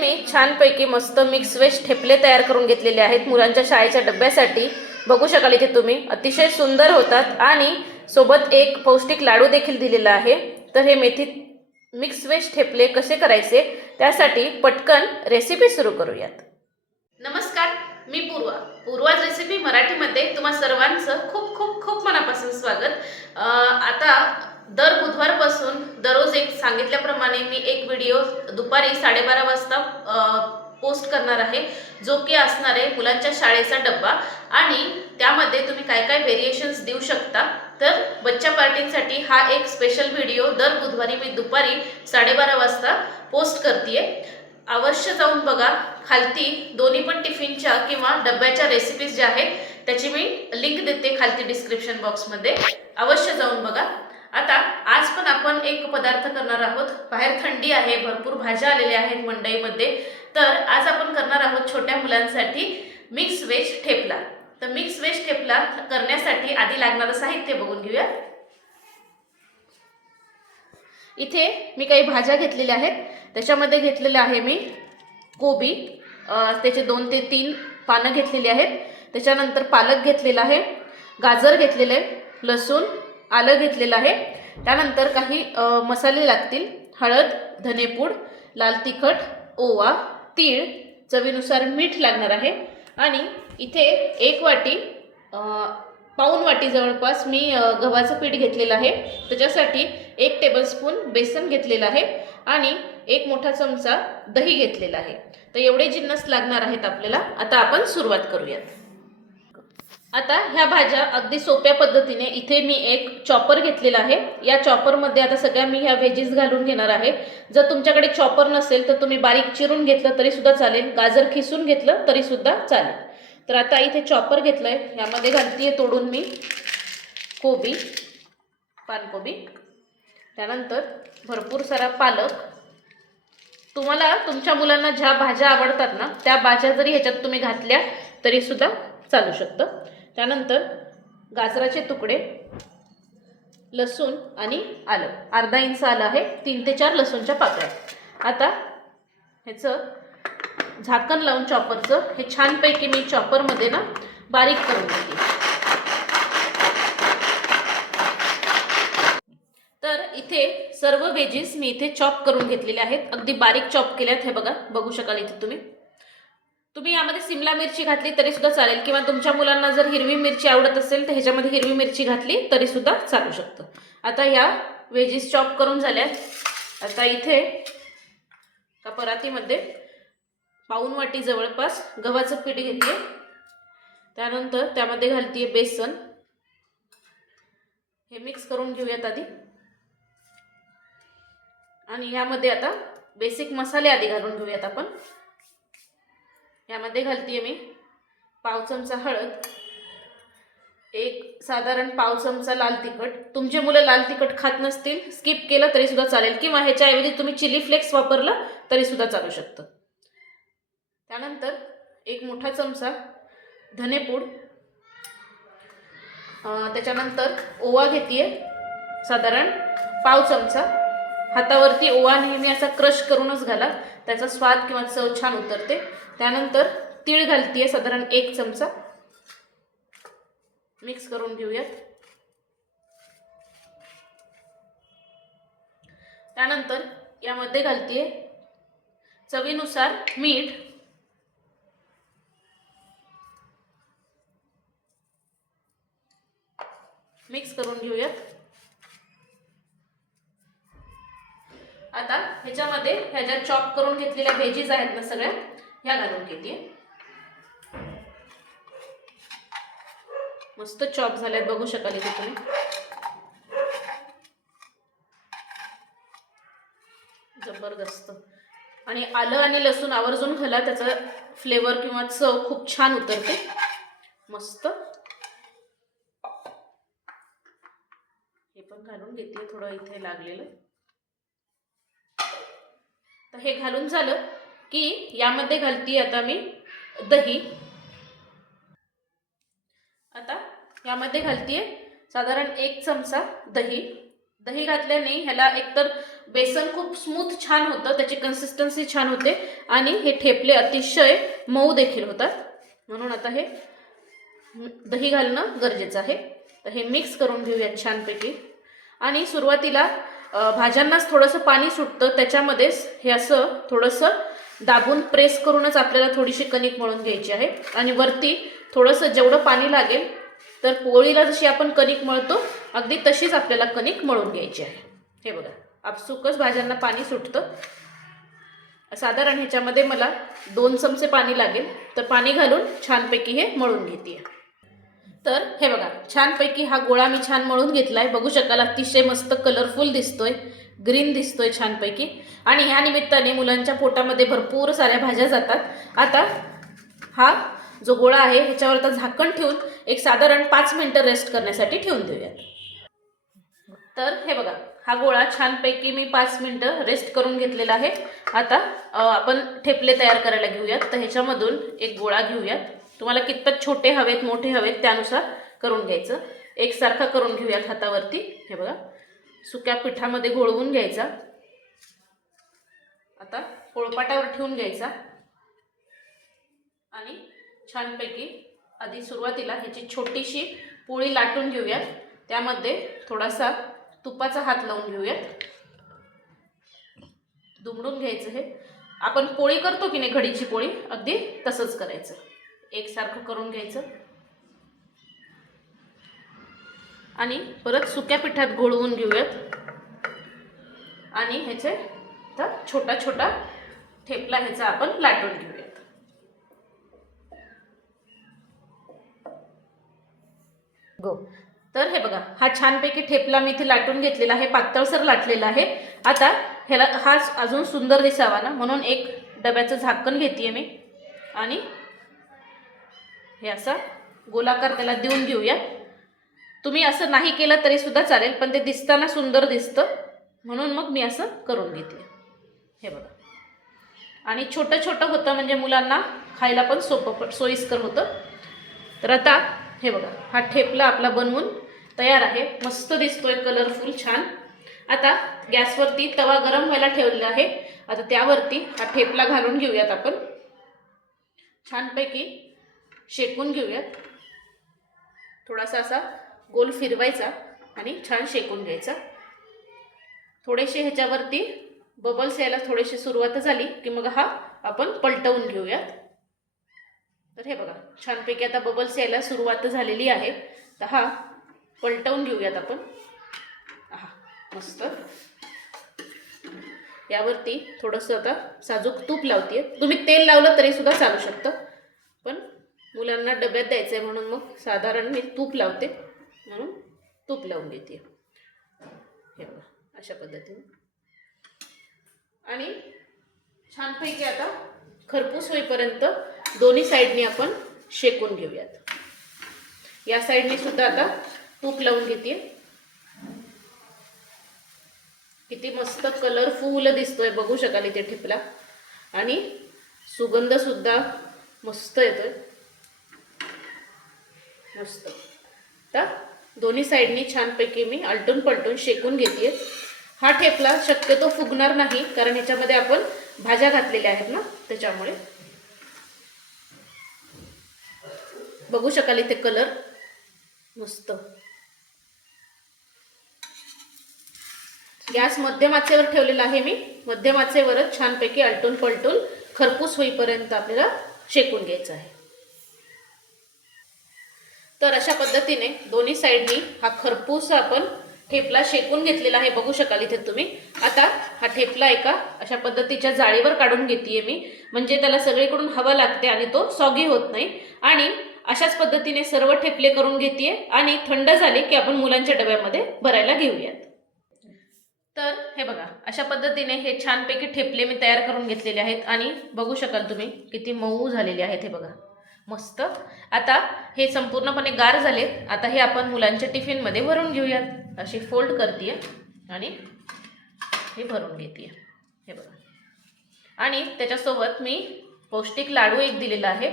मी छानपैकी मस्त mix veg ठेपले तयार करून घेतलेले आहेत. मुलांच्या शाळेच्या डब्यासाठी बघू शकाल इथे तुम्ही. अतिशय सुंदर होतात आणि सोबत एक पौष्टिक लाडू देखील दिलेला आहे. तर हे मेथी मिक्स वेज ठेपले कसे करायचे? त्यासाठी पटकन रेसिपी सुरू करूयात. नमस्कार मी पूर्वा. पूर्वाज रेसिपी मराठीमध्ये तुम्हा सर्वांचं खूप खूप खूप मनापासून स्वागत. आता दर बुधवारपासून दररोज एक सांगितल्याप्रमाणे मी एक व्हिडिओ दुपारी साडेबारा वाजता पोस्ट करणार आहे जो की असणार आहे मुलांच्या शाळेचा डब्बा. आणि त्यामध्ये तुम्ही काय काय व्हेरिएशन्स देऊ शकता. तर बच्चा पार्टींसाठी हा एक स्पेशल व्हिडिओ दर बुधवारी मी दुपारी साडेबारा वाजता पोस्ट करते अवश्य जाऊन बघा. खालती दोन्ही पण टिफिनच्या किंवा डब्याच्या रेसिपीज ज्या आहेत त्याची मी लिंक देते खालती डिस्क्रिप्शन बॉक्समध्ये अवश्य जाऊन बघा. आता आज पण आपण एक पदार्थ करणार आहोत. बाहेर थंडी आहे भरपूर भाज्या आलेल्या आहेत मंडईमध्ये. तर आज आपण करणार आहोत छोट्या मुलांसाठी मिक्स वेज ठेपला. तर मिक्स वेज ठेपला करण्यासाठी आधी लागणारं साहित्य बघून घेऊया. इथे मी काही भाज्या घेतलेल्या आहेत. त्याच्यामध्ये घेतलेलं आहे मी कोबी. त्याचे दोन ते तीन पानं घेतलेली आहेत. त्याच्यानंतर पालक घेतलेला आहे. गाजर घेतलेलं आहे. लसूण आलं घेतलेलं आहे. त्यानंतर काही मसाले लागतील. हळद धनेपूड लाल तिखट ओवा तीळ चवीनुसार मीठ लागणार आहे. आणि इथे एक वाटी पाऊन वाटी जवळपास मी गव्हाचं पीठ घेतलेलं आहे. त्याच्यासाठी एक टेबलस्पून बेसन घेतलेलं आहे आणि एक मोठा चमचा दही घेतलेला आहे. तर एवढे जिन्नस लागणार आहेत आपल्याला. आता आपण सुरुवात करूयात. आता ह्या भाज्या अगदी सोप्या पद्धतीने इथे मी एक चॉपर घेतलेला आहे. या चॉपरमध्ये आता सगळ्या मी ह्या व्हेजीस घालून घेणार आहे. जर तुमच्याकडे चॉपर नसेल तर तुम्ही बारीक चिरून घेतलं तरी सुद्धा चालेल. गाजर खिसून घेतलं तरी सुद्धा चालेल. तर आता इथे चॉपर घेतलंय. ह्यामध्ये घालतीये तोडून मी कोबी पानकोबी. त्यानंतर भरपूर सारा पालक. तुम्हाला तुमच्या मुलांना ज्या भाज्या आवडतात ना त्या भाज्या जरी ह्याच्यात तुम्ही घातल्या तरीसुद्धा चालू शकतं. त्यानंतर गाजराचे तुकडे लसूण आणि आलं. अर्धा इंच आलं आहे तीन ते चार लसूणच्या पाकळ्या. आता ह्याचं झाकण लावून चॉपरचं हे छानपैकी मी चॉपरमध्ये ना बारीक करून घेते. तर इथे सर्व वेजीस मी इथे चॉप करून घेतलेले आहेत. अगदी बारीक चॉप केल्यात हे बघा. बघू शकाल इथे तुम्ही. तुम्ही यामध्ये सिमला मिरची घातली तरी सुद्धा चालेल. किंवा तुमच्या मुलांना जर हिरवी मिरची आवडत असेल तर ह्याच्यामध्ये हिरवी मिरची घातली तरी सुद्धा चालू शकतं. आता ह्या वेजीस चॉप करून झाल्यात आता इथे का परातीमध्ये पाऊन वाटी जवळपास गव्हाचं पीठ घेते त्यानंतर त्यामध्ये घालतीये बेसन. हे मिक्स करून घेऊयात आधी. आणि ह्यामध्ये आता बेसिक मसाले आधी घालून घेऊयात आपण. यामध्ये घालतीये मी. पाव चमचा हळद. एक साधारण पाव चमचा लाल तिखट. तुमचे मुलं लाल तिखट खात नसतील स्किप केलं तरी सुद्धा चालेल. किंवा ह्याच्याऐवजी तुम्ही चिली फ्लेक्स वापरलं तरी सुद्धा चालू शकतं. त्यानंतर एक मोठा चमचा धनेपूड त्याच्यानंतर ओवा घेतीये साधारण पाव चमचा. हातावरती ओवा नेहमी असा क्रश करूनच घाला. त्याचा स्वाद किंवा चव छान उतरते. त्यानंतर तीळ घालतीये साधारण एक चमचा. मिक्स करून घेऊयात. त्यानंतर यामध्ये घालतीये चवीनुसार मीठ. मिक्स करून घेऊयात. आता ह्याच्यामध्ये ह्या ज्या चॉप करून घेतलेल्या व्हेजीज आहेत ना सगळ्या ह्या घालून घेते मस्त चॉप झाल्यात बघू शकाल इथे तुम्ही. जबरदस्त. आणि आलं आणि लसूण आवर्जून घाला त्याचा फ्लेवर किंवा चव खूप छान उतरते. मस्त. हे पण घालून घेते थोडं इथे लागलेलं. तर हे घालून झालं. की यामध्ये घालते आता मी दही. आता यामध्ये घालते साधारण एक चमचा दही. दही घातल्याने ह्याला एकतर बेसन खूप स्मूथ छान होतं त्याची कन्सिस्टन्सी छान होते आणि हे ठेपले अतिशय मऊ देखील होतात. म्हणून आता हे दही घालणं गरजेचं आहे. तर हे मिक्स करून घेऊयात छानपैकी. आणि सुरुवातीला भाज्यांनाच थोडंसं पाणी सुटतं त्याच्यामध्येच हे असं थोडंसं दाबून प्रेस करूनच आपल्याला थोडीशी कणिक मळून घ्यायची आहे. आणि वरती थोडंसं जेवढं पाणी लागेल तर पोळीला जशी आपण कणिक मळतो अगदी तशीच आपल्याला कणिक मळून घ्यायची आहे. हे बघा आपसुकच भाज्यांना पाणी सुटतं. साधारण ह्याच्यामध्ये मला दोन चमचे पाणी लागेल. तर पाणी घालून छानपैकी हे मळून घेते. तर हे बघा छानपैकी हा गोळा मी छान मळून घेतलाय. बघू शकाल अतिशय मस्त कलरफुल दिसतोय. ग्रीन दिसतोय छानपैकी. आणि ह्या निमित्ताने मुलांच्या पोटामध्ये भरपूर साऱ्या भाज्या जातात. आता हा जो गोळा आहे ह्याच्यावर आता झाकण ठेवून एक साधारण पाच मिनटं रेस्ट करण्यासाठी ठेवून देऊयात. तर हे बघा हा गोळा छानपैकी मी पाच मिनटं रेस्ट करून घेतलेला आहे. आता आपण ठेपले तयार करायला घेऊयात. तर ह्याच्यामधून एक गोळा घेऊयात. तुम्हाला कितपत छोटे हवेत मोठे हवेत त्यानुसार करून घ्यायचं. एकसारखा करून घेऊयात हातावरती. हे बघा. सुक्या पिठामध्ये घोळवून घ्यायचा. आता पोळपाटावर ठेवून घ्यायचा. आणि छानपैकी आधी सुरुवातीला ह्याची छोटीशी पोळी लाटून घेऊयात. त्यामध्ये थोडासा तुपाचा हात लावून घेऊयात. दुमडून घ्यायचं हे. आपण पोळी करतो की नाही घडीची पोळी? अगदी तसंच करायचं. एकसारखं करून घ्यायचं. आणि परत सुक्या पिठात घोळवून घेऊयात. आणि ह्याचे तर छोटा छोटा ठेपला ह्याचा आपण लाटून घेऊयात. गो तर हे बघा हा छानपैकी ठेपला मी इथे लाटून घेतलेला आहे पातळसर लाटलेला आहे. आता ह्याला हा अजून सुंदर दिसावा ना म्हणून एक डब्याचं झाकण घेते मी. आणि हे असा गोलाकार त्याला देऊन घेऊया. तुम्ही असं नाही केलं तरी सुद्धा चालेल पण ते दिसताना सुंदर दिसतं. म्हणून मग मी असं करून घेते. हे बघा. आणि छोटं छोटं होतं म्हणजे मुलांना खायला पण सोपं प- सोयीस्कर होतं. तर आता हे बघा हा ठेपला आपला बनवून तयार आहे. मस्त दिसतोय कलरफुल छान. आता गॅसवरती तवा गरम व्हायला ठेवलेला आहे. आता त्यावरती हा ठेपला घालून घेऊयात आपण. छानपैकी शेकून घेऊयात. थोडासा असा गोल फिरवायचा आणि छान शेकून घ्यायचा. थोडेसे ह्याच्यावरती बबल्स यायला थोडीशी सुरुवात झाली की मग हा आपण पलटवून घेऊयात. तर हे बघा छानपैकी आता बबल्स यायला सुरुवात झालेली आहे. तर हा पलटवून घेऊयात आपण. हा मस्त. यावरती थोडंसं आता साजूक तूप लावते तुम्ही तेल लावलं तरी सुद्धा चालू शकतं. पण मुलांना डब्यात द्यायचं आहे म्हणून मग साधारण मी तूप लावते. म्हणून तूप लावून घेते. हे बघा अशा पद्धतीने. आणि छानपैकी आता खरपूस होईपर्यंत दोन्ही साईडनी आपण शेकून घेऊयात. या साईडनी सुद्धा आता तूप लावून घेते. किती मस्त कलरफुल दिसतोय बघू शकाल इथे ठिपला. आणि सुगंध सुद्धा मस्त येतोय. मस्त. तर दोन्ही साईडनी छानपैकी मी आलटून पलटून शेकून घेते हा ठेपला शक्यतो फुगणार नाही कारण ह्याच्यामध्ये आपण भाज्या घातलेल्या आहेत ना त्याच्यामुळे. बघू शकाल इथे कलर? मस्त. गॅस मध्यम आचेवर ठेवलेला आहे मी. मध्यम आचेवरच छानपैकी आलटून पलटून खरपूस होईपर्यंत आपल्याला शेकून घ्यायचं आहे. तर अशा पद्धतीने दोन्ही साईडनी हा खरपूस आपण ठेपला शेकून घेतलेला आहे बघू शकाल इथे तुम्ही. आता हा ठेपला एका अशा पद्धतीच्या जाळीवर काढून घेते मी. म्हणजे त्याला सगळीकडून हवा लागते आणि तो सॉगी होत नाही. आणि अशाच पद्धतीने सर्व ठेपले करून घेते आणि थंड झाले की आपण मुलांच्या डब्यामध्ये भरायला घेऊयात. तर हे बघा अशा पद्धतीने हे छानपैकी ठेपले मी तयार करून घेतलेले आहेत. आणि बघू शकाल तुम्ही किती मऊ झालेले आहेत हे बघा. मस्त. आता हे संपूर्णपणे गार झालेत. आता हे आपण मुलांच्या टिफिनमध्ये भरून घेऊयात. अशी फोल्ड करते आणि हे भरून घेते हे बघा. आणि त्याच्यासोबत मी पौष्टिक लाडू एक दिलेला आहे.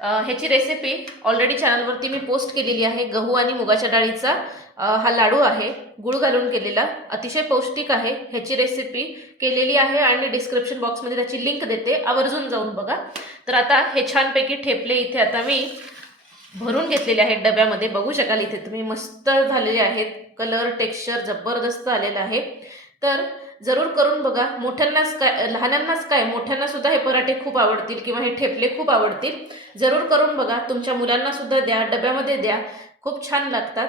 ह्याची रेसिपी ऑलरेडी चॅनलवरती मी पोस्ट केलेली आहे. गहू आणि मुगाच्या डाळीचा. हा लाडू आहे गुळ घालून केलेला अतिशय पौष्टिक आहे ह्याची रेसिपी केलेली आहे आणि डिस्क्रिप्शन बॉक्समध्ये त्याची लिंक देते आवर्जून जाऊन बघा. तर आता हे छानपैकी ठेपले इथे आता मी भरून घेतलेले आहेत डब्यामध्ये. बघू शकाल इथे तुम्ही मस्त झालेले आहेत. कलर टेक्स्चर जबरदस्त आलेलं आहे. तर जरूर करून बघा. मोठ्यांनाच काय लहानांनाच काय मोठ्यांना सुद्धा हे पराठे खूप आवडतील किंवा हे ठेपले खूप आवडतील. जरूर करून बघा. तुमच्या मुलांना सुद्धा द्या डब्यामध्ये द्या. खूप छान लागतात.